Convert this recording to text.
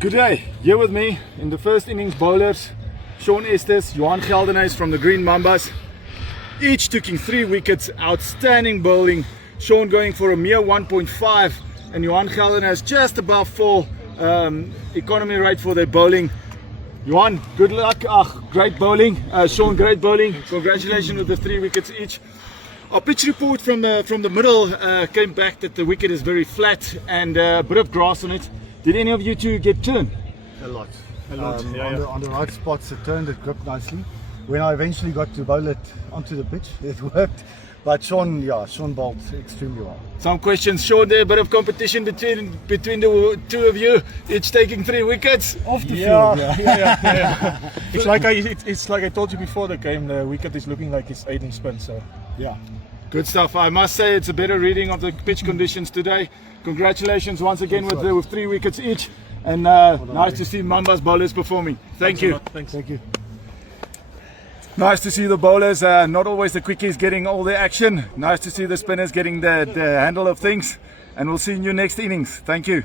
Good day. Here with me in the first innings bowlers, Shaun Estes, Johan Geldenhuys from the Green Mambas. Each taking 3 wickets, outstanding bowling. Shaun going for a mere 1.5 and Johan Geldenhuys just above 4 economy rate for their bowling. Johan, good luck. Great bowling. Shaun, great bowling. Congratulations with the 3 wickets each. Our pitch report from the middle came back that the wicket is very flat and a bit of grass on it. Did any of you two get turned? A lot. On the right spots, it turned, it gripped nicely. When I eventually got to bowl it onto the pitch, it worked. But Shaun bowled extremely well. Some questions. Shaun, there a bit of competition between the two of you, each taking 3 wickets. Off the Yeah, field, yeah. It's like I told you before the game. The wicket is looking like it's 8 in spin. So yeah. Good stuff. I must say it's a better reading of the pitch conditions today. Congratulations once again with 3 wickets each, and nice to see Mambas bowlers performing. Thank you. Thank you. Nice to see the bowlers, not always the quickies getting all the action. Nice to see the spinners getting the handle of things, and we'll see you next innings. Thank you.